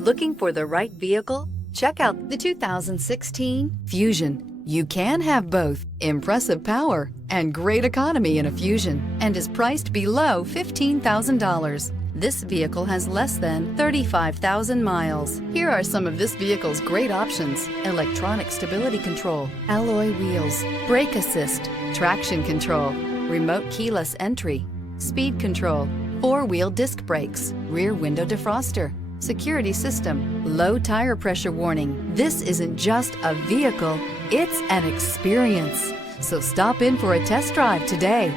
Looking for the right vehicle? Check out the 2016 Fusion. You can have both impressive power and great economy in a Fusion, and is priced below $15,000. This vehicle has less than 35,000 miles. Here are some of this vehicle's great options: electronic stability control, alloy wheels, brake assist, traction control, remote keyless entry, speed control, four-wheel disc brakes, rear window defroster, security system, low tire pressure warning. This isn't just a vehicle, it's an experience. So stop in for a test drive today.